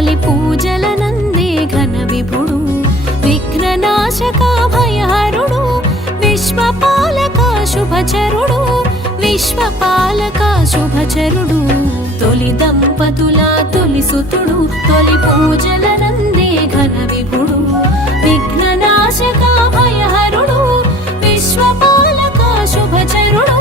తొలి పూజలనందే ఘన విభుడు విఘ్ననాశక భయహరుడు విశ్వపాలక శుభచరుడు విశ్వపాలక శుభచరుడు తొలి దంపతుల తొలి సుతుడు తొలి పూజలనందే ఘన విభుడు విఘ్ననాశక భయహరుడు విశ్వపాలక శుభచరుడు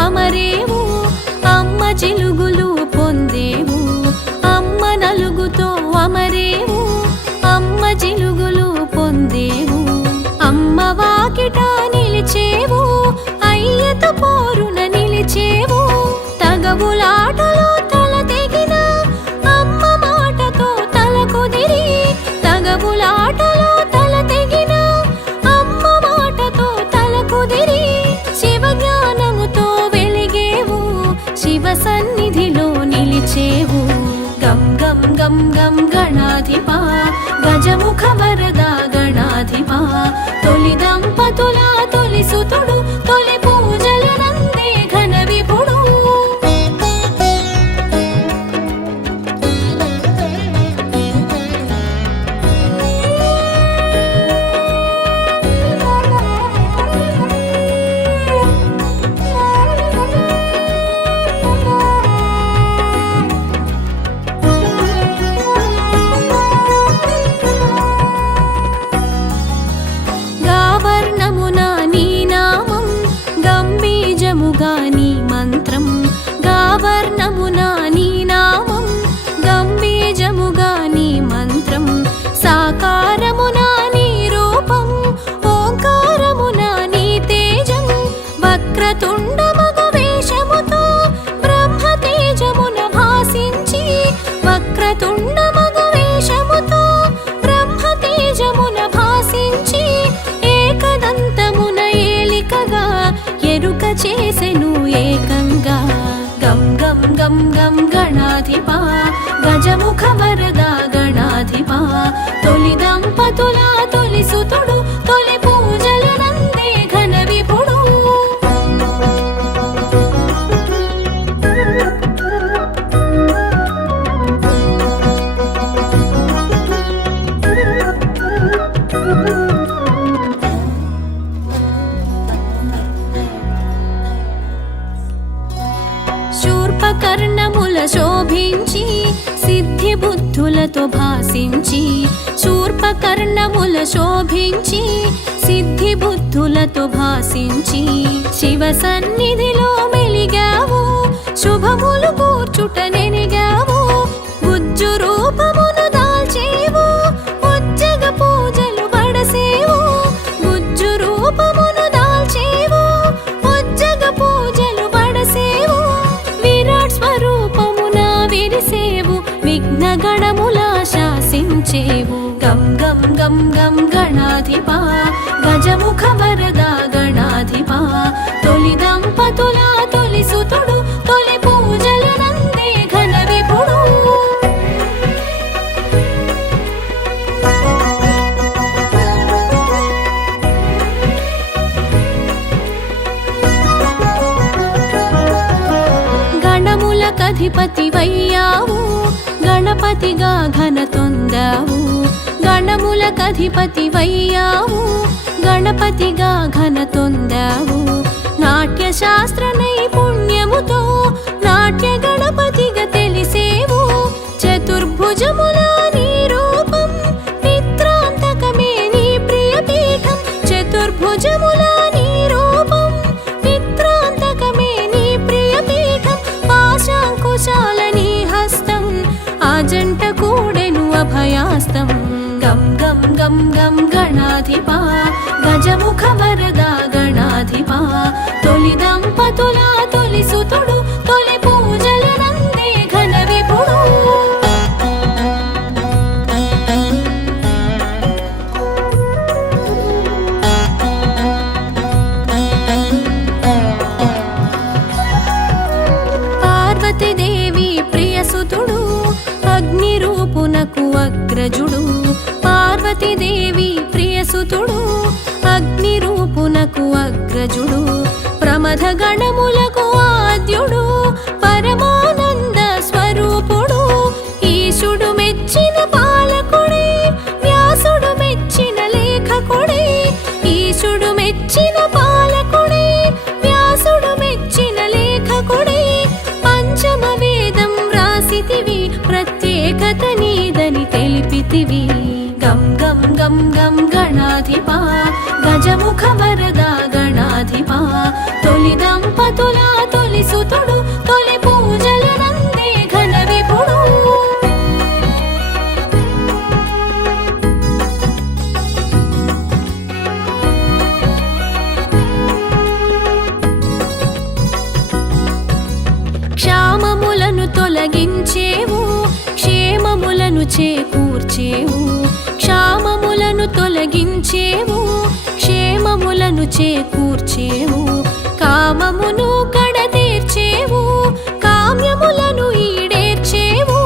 అమరేవు అమ్మ చిలుగులు పొందేవు అమ్మ నలుగుతో అమరేవు అమ్మ చిలుగులు పొందేవు అమ్మ వాకిట నిలిచేవు అయ్యతో పోరున నిలిచేవు తగవులాటలో తల తెగిన అమ్మ మాటతో తల కుదిరి తగవులాటలో తల తెగిన అమ్మ మాటతో తల కుదిరి శివజ్ఞానముతో వెలిగేవు శివ సన్నిధిలో నిలిచేవు గం గం గం గం గణాధిపా గజముఖ వరద గణాధిపా తొలి దంపతుల తొలి సుతుడు తొలి పూజలనందే ఘన విభుడు గావర్ణమునా నీ నామం గంభీజముగా నీ మంత్రం సాకారమునా నీ రూపం ఓంకారమునా నీ తేజం వక్రతుండ మగ వేషముతో బ్రహ్మ తేజమున భాసించి వక్రతుండ మగ వేషముతో బ్రహ్మ తేజమున భాసించి ఏకదంతమున ఏలికగా ఎరుక చేసెను ఏకంగా గం గం గం గం గణాధిపా గజముఖ వరద గణాధిపా తొలి దంపతుల తొలి సుతుడు తొలి పూజలనందే ఘన విభుడు కర్ణముల శోభించి సిద్ధి బుద్ధులతో భాసించి శూర్పకర్ణముల శోభించి సిద్ధి బుద్ధులతో భాసించి శివ సన్నిధిలో మెలిగావు శుభములు కూర్చుట నెనిగావు గుజ్జు రూపమును దాల్చేవు ఉజ్జగ పూజలు బడసేవు గుజ్జు రూపమును దాల్చేవు ఉజ్జగ పూజలు బడసేవు స్వరూపమున విరిసేవు విఘ్న గణములా శాసించేవు గం గం గం గం గణాధిపా గజముఖ వరద గణాధిపా తొలి దంపతుల తొలి సుతుడు తొలి పూజలనందే ఘన విభుడు అధిపతి వయ్యావు గణపతిగా ఘన తొందావు గణములకధిపతి వయ్యావు గణపతిగా ఘన తొందావు నాట్య శాస్త్ర నైపుణ్యముతో నాట్య గణపతిగా తెలిసేవు చతుర్భుజముల నీ రూపం మిత్రాంతకమే నీ ప్రియ పీఠం చతుర్భుజముల నీ రూపం మిత్రాంతకమే నీ ప్రియ పీఠం పాశాంకుశాల నీ హస్తం ఆజంట కూడెను అభయాస్తం గం గం గం గం గణాధిపా గజముఖ వరద గణాధిపా తొలి దంపతుల తొలి సుతుడు తొలి పూజలనందే ఘన విభుడు రూపునకు అగ్రజుడు పార్వతీదేవి ప్రియసుతుడు అగ్ని రూపునకు అగ్రజుడు ప్రమథ గణములకు ఆద్యుడు పరమానంద స్వరూపుడు ఈశుడు మెచ్చిన పాలకుడే వ్యాసుడు మెచ్చిన లేఖకుడే ఈశుడు మెచ్చిన పాలకుడే వ్యాసుడు మెచ్చిన లేఖకుడే పంచమ వేదం రాసితివి ప్రత్యేకత నీదని తెలిపితివి గం గం గం గం గణాధిపా గజముఖ వరద గణాధిపా తొలి దంపతుల తొలి సుతుడు తొలి పూజల నందే ఘన విపుడు క్షామములను తొలగించేవు క్షేమములను చేకూర్చేవు క్షామములను తొలగించేవు క్షేమములను చేకూర్చేవు కామమును కడతీర్చేవు కామ్యములను ఈడేర్చేవు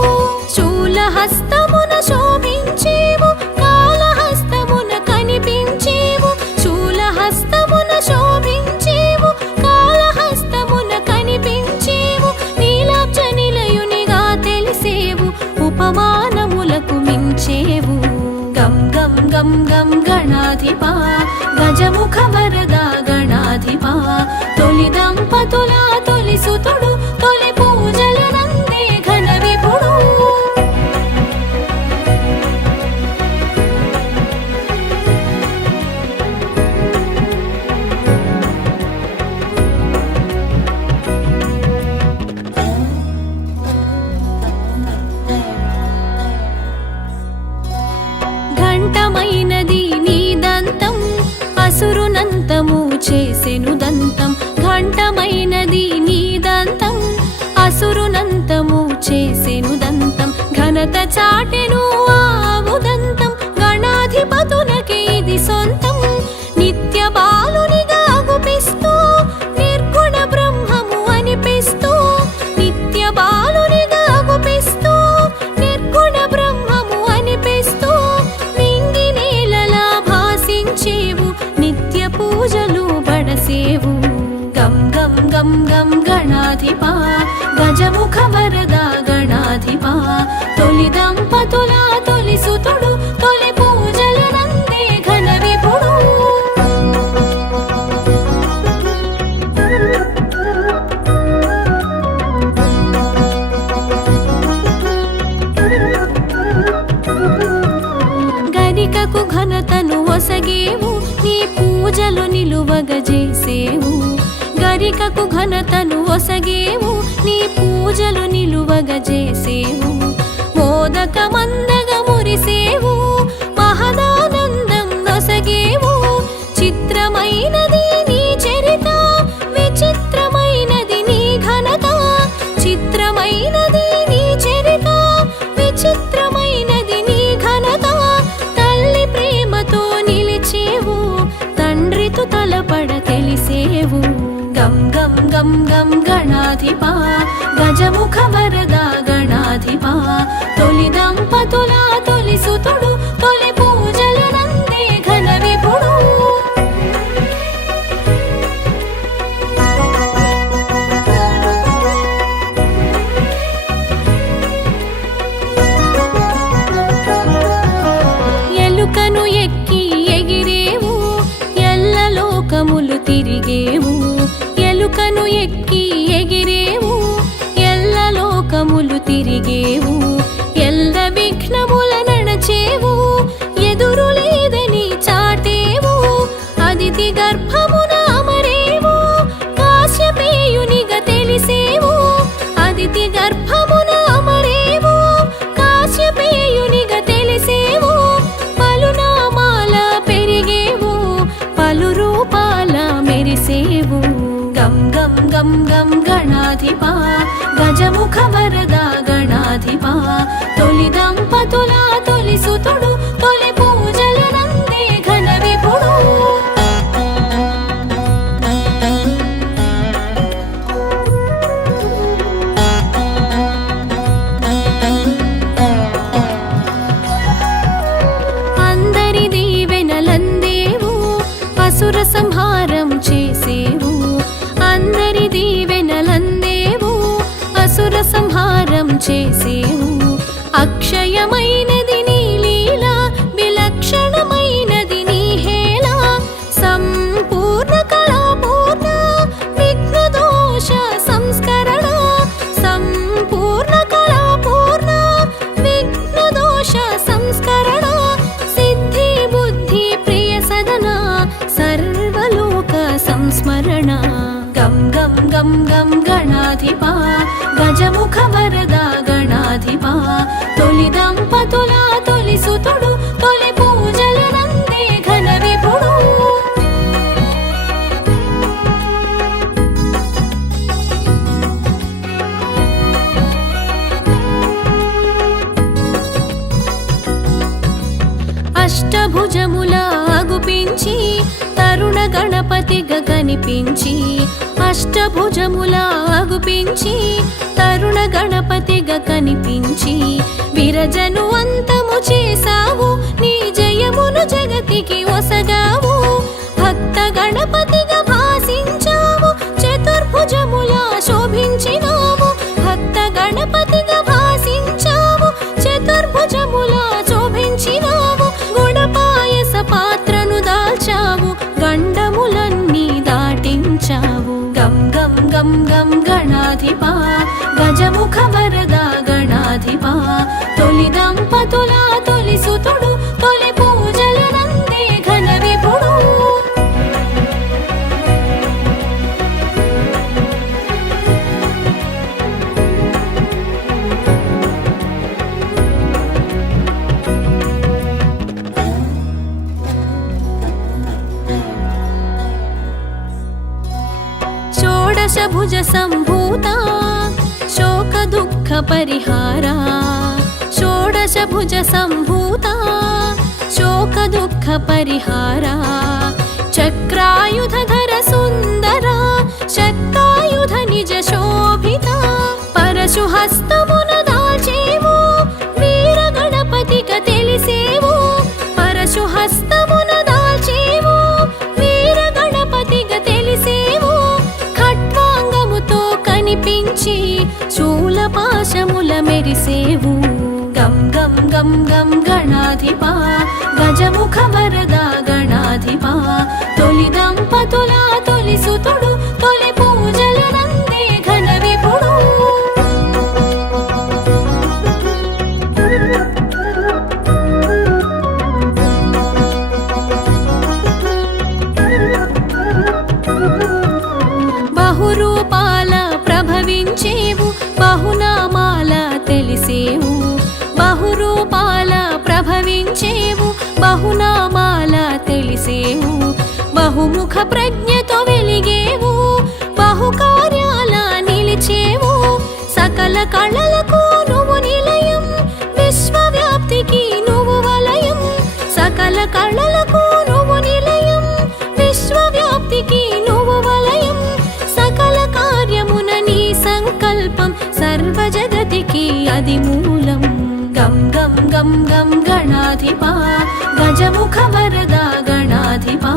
శూలహస్తమున శోభించేవు కాళహస్తమున కనిపించేవు శూలహస్తమున శోభించేవు కాళహస్తమున కనిపించేవు నీలాబ్జ నిలయునిగా తెలిసేవు ఉపమానములకు మించేవు గం గం గం గం గణాధిపా గజముఖ వరద గణాధిపా తొలి దంపతుల తొలి సుతుడు తొలి పూజల నందే ఘన విపుడు ఘంటమైనది నీ దంతం అసురునంతము చేసెను దంతం ఘంటమైనది నీ దంతం అసురునంతము చేసెను దంతం ఘనత చాటెను ఆవు దంతం గణాధిపతునకే ఇది సొంతం నిత్య బాలునిగా గుపిస్తూ నిర్గుణ బ్రహ్మము అనిపిస్తూ నిత్య బాలునిగా గుపిస్తూ నిర్గుణ బ్రహ్మము అనిపిస్తూ నింగి నేలలా భాసించేవు నిత్య పూజలు బడసేవు గం గం గం గం గణాధిపా గజముఖ వరద గణాధిపా తొలి దంపతుల తొలి సుతుడు తొలి పూజల నందే ఘన విపుడు గరికకు ఘనతను ఒసగేవు నీ పూజలు నిలువగజేసేవు గరికకు ఘనతను ఒసగేవు నీ పూజలు నిలువగజేసేవు మోదక మందగ మురిసేవు మహదానందం నొసగేవు చిత్రమైనది నీ చరిత విచిత్రమైనది నీ ఘనత చిత్రమైనది నీ చరిత విచిత్రమైనది నీ ఘనత తల్లి ప్రేమతో నిలిచేవు తండ్రితో తలపడ తెలిసేవు గం గం గం గం గణాధిపా గజముఖ వరద గణాధిపా తొలి దంపతుల తొలి సుతుడు తొలి పూజల నందే ఘన విపుడు ఎలుకను ఎక్కి ఎగిరేవు ఎల్ల లోకములు తిరిగేవు ఎలుకను ఎక్కి ఎగిరేవు ఎల్ల చేసేవు. అక్షయమైనది నీ లీల, విలక్షణమైనది నీ హేళ. సంపూర్ణ కళాపూర్ణ విఘ్నదోష సంస్కరణ, సంపూర్ణ కళాపూర్ణ విఘ్నదోష సంస్కరణ. సిద్ధి బుద్ధి ప్రియ సదన సర్వలోక సంస్మరణ. గం గం గం గం గణాధిపా గజముఖ వరద గణాధిపా. తొలి దంపతుల తొలి సుతుడు, తొలి పూజలు నందే ఘన విపుడు. అష్టభుజముల అగుపించి తరుణ గణపతిగా కనిపించి, అష్టభుజముల అగుపించి తరుణ గణపతిగా కనిపించి. విరజను అంతము చేసావు, నీ జయమును జగతికి ఒసగావు. భక్త గణపతిగా భాసించావు, చతుర్భుజముల శోభించినావు. భక్త గణపతిగా భాసించావు, చతుర్భుజముల శోభించినావు. గుణపాయస పాత్రను దాల్చావు, గండములన్నీ దాటించావు. గం గం గం గం గణాధిపా గజముఖ వరద గణాధిపా. తొలి దంపతుల తొలి సుతుడు, తొలి పూజలు నందే ఘన విపుడు. షోడశభుజ సంభూత శోక దుఃఖ పరిహార. షోడశభుజ సంభూత శోక దుఃఖ పరిహార. చక్రాయుధర సుందర శక్తాయుధ నిజ శోభిత. పరశు హస్తమున దాల్చేవు, వీర గణపతిగా తెలిసేవు. పరశు హస్తమున దాల్చేవు, వీర గణపతిగా తెలిసేవు. ఖట్వాంగముతో కనిపించి శూలపాశముల మెరిసేవు. గం గం గం గం గణాధిపా గజముఖ వరద గణాధిపా. తొలి దంపతుల తొలి సుతుడు, తొలి పూజలు నందే ఘన విపుడు. బహురూపాల ప్రభవించేవు, బహునామాల తెలిసేవు. బహురూపాల ప్రభవించేవు, బహునామాల తెలిసేవు. బహుముఖ ప్రజ్ఞతో వెలిగేవు, బహుకార్యాల నిలిచేవు. సకల కళలకు నువ్వు నిలయం, విశ్వవ్యాప్తికి నువ్వు వలయం. సకల కళలకు నువ్వు నిలయం, విశ్వవ్యాప్తికి నువ్వు వలయం. సకల కార్యమున నీ సంకల్పం, సర్వ జగతికి అది మూలం. గం గం గం గం గణాధిపా గజముఖ వరద గణాధిపా.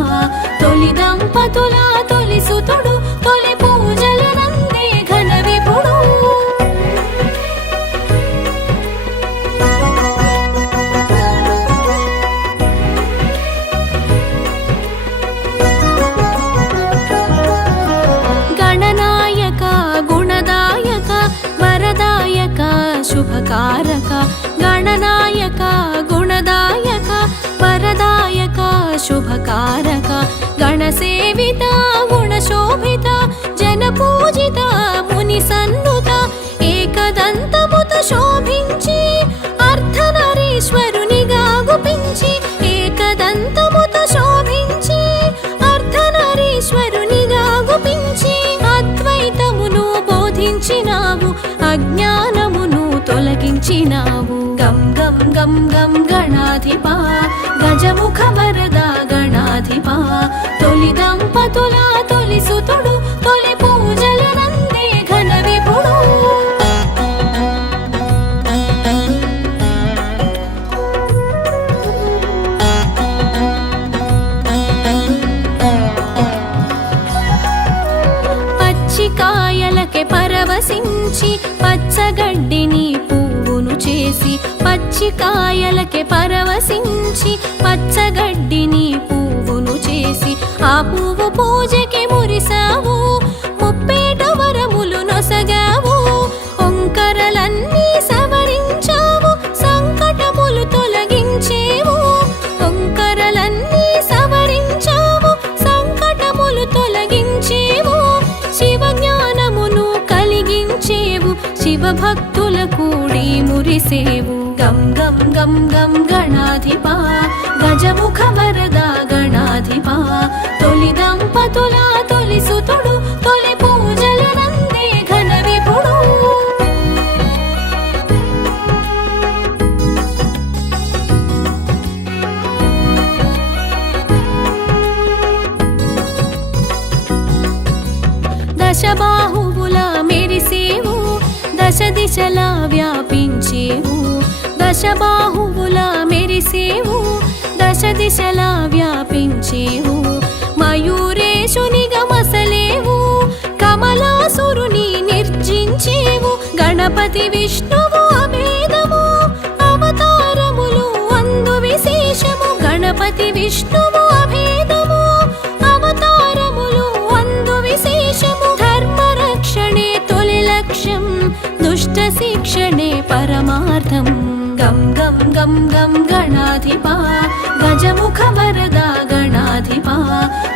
తొలి దంపతుల తొలి సుతుడు, తొలి పూజలు నందే ఘన విపుడు. గణనాయక గుణదాయక వరదాయక శుభకారక. గణనాయక గుణదాయక వరదాయక శుభకారక. గణసేవిత గుణశోభిత జనపూజిత ముని సన్నుత. ఏకదంతముత శోభించి అర్ధనారీశ్వరునిగా గుపించి. ఏకదంతముత శోభించి అర్ధనారీశ్వరునిగా గుపించి. అద్వైతమును బోధించినావు, అజ్ఞానమును తొలగించినావు. గం గం గం గం గణాధిపా గజముఖ వరద గణాధిపా. తొలి దంపతుల తొలి సుతుడు, తొలి పూజలు నందే ఘన విపుడు. పచ్చికాయలకే పరవశించి పచ్చగడ్డిని చేసి పచ్చికాయలకే పరవశించి పచ్చగడ్డిని పువ్వును చేసి ఆ పువ్వు పూజకి మురిసావు ముప్పేట వరములు నొసగావు ఒంకరలన్నీ సవరించావు సంకటములు తొలగించేవు ఒంకరలన్నీ సవరించావు సంకటములు తొలగించేవు శివజ్ఞానమును కలిగించేవు శివభక్తుల కూడి మురిసేవు గం గం గం గం గణాధిపా గజముఖ వరద గణాధిపా తొలి దంపతుల తొలి సుతుడు తొలి పూజలు నందే ఘన విపుడు దశబాహువుల మెరిసేవు దశ దిశలా వ్యాపించేవు దశబాహువుల మెరిసేవు దశ దిశలా వ్యాపించేవు మయూరేశునిగా మసలేవు కమలాసురుని నిర్జించేవు గణపతి విష్ణువు అభేదము అవతారములు అందు విశేషము గణపతి విష్ణువు అభేదము అవతారములు అందు విశేషము ధర్మ రక్షణే తొలి లక్ష్యం దుష్ట శిక్షణే పరమార్థం గం గం గం గం గణాధిపా గజముఖ వరద గణాధిపా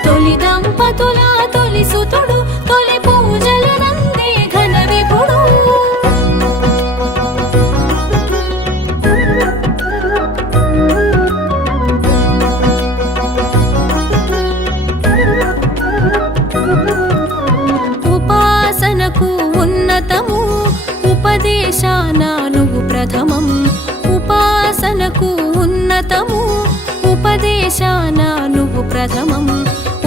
తొలి దంపతుల తొలి సుతుడు తొలి పూజలు నందే ఘన విపుడు ఉపాసనకు ఉన్నతము ఉపదేశాన నువ్వు ప్రథమం ఉపాసనకు ఉన్నతము ఉపదేశాన నువ్వు ప్రథమం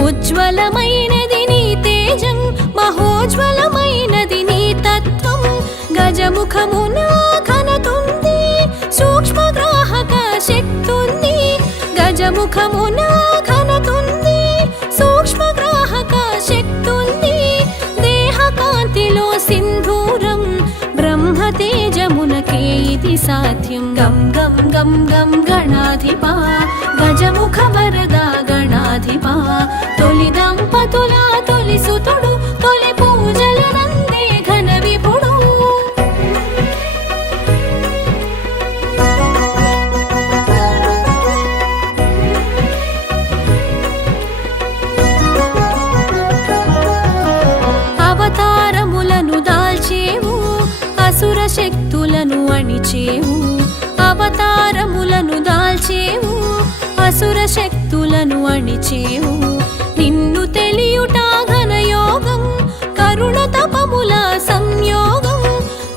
ఉజ్వలమైనది నీ తేజం మహోజ్వలమైనది నీ తత్వం గజముఖమున ఘనతుంది సూక్ష్మగ్రాహక శక్తుంది గజముఖమున ఘనతుంది సూక్ష్మగ్రాహక శక్తుంది దేహకాంతిలో సింధూరం బ్రహ్మ తేజమునకే ఇది సాధ్యం గం గం గం గం గణాధిపా గజముఖ వరద గణాధిపా తొలి దంపతుల తొలి సుతుడు తొలి పూజలు నందే ఘన విపుడు అవతారములను దాల్చేవు అసుర శక్తులను అణిచేవు అవతారములను దాల్చేవు అసుర శక్తులను అణిచేవు నిన్ను తెలియుట ఘనయోగం కరుణ తపముల సంయోగం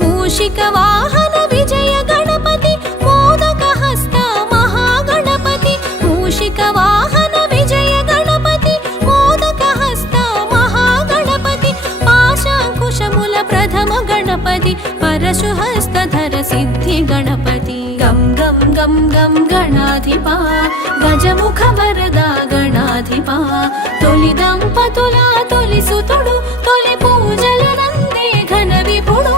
మూషిక వాహన విజయ గణపతి మోదక హస్త మహాగణపతి మూషిక వాహన విజయ గణపతి మోదక హస్త మహాగణపతి పాశాంకుశముల ప్రథమ గణపతి పరశుహస్తధర సిద్ధి గణపతి గం గం గం గం గణాధిపా గజముఖ వరద గణాధిపా తొలి దంపతుల తొలి సుతుడు తొలి పూజలు నందే ఘన విపుడు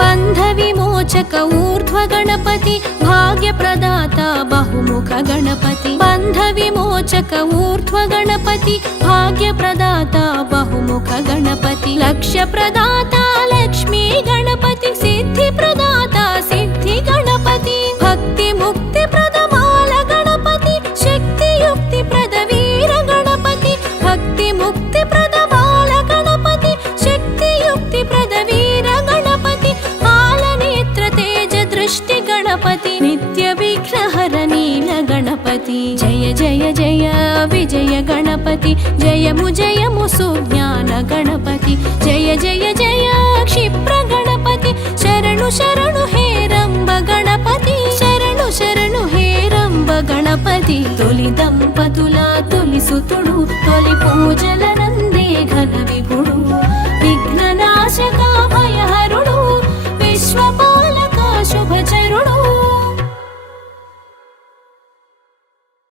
బంధ విమోచక ఊర్ధ్వ గణపతి భాగ్య ప్రదాత బహుముఖ గణపతి బంధ విమోచక ఊర్ధ్వ గణపతి భాగ్య ప్రదాత బహుముఖ గణపతి లక్ష్య ప్రదాత లక్ష్మీ గణపతి సిద్ధి ప్రదాత సిద్ధి గణపతి భక్తి ముక్తి ప్రదమాల గణపతి శక్తి యుక్తి ప్రద వీర గణపతి భక్తి ముక్తి ప్రదమాల గణపతి శక్తి యుక్తి ప్రద వీర గణపతి పాలనేత్ర తేజ దృష్టి గణపతి నిత్య విఘ్నహర నీల గణపతి జయ జయ జయ విజయ గణపతి జయము జయము సుజ్ఞాన గణపతి జయ జయ జయ క్షిప్ర గణపతి శరణు శరణు హే రంబ గణపతి శరణు శరణు హే రంబ గణపతి తొలి దంపతుల తొలి సుతుడు తొలి పూజల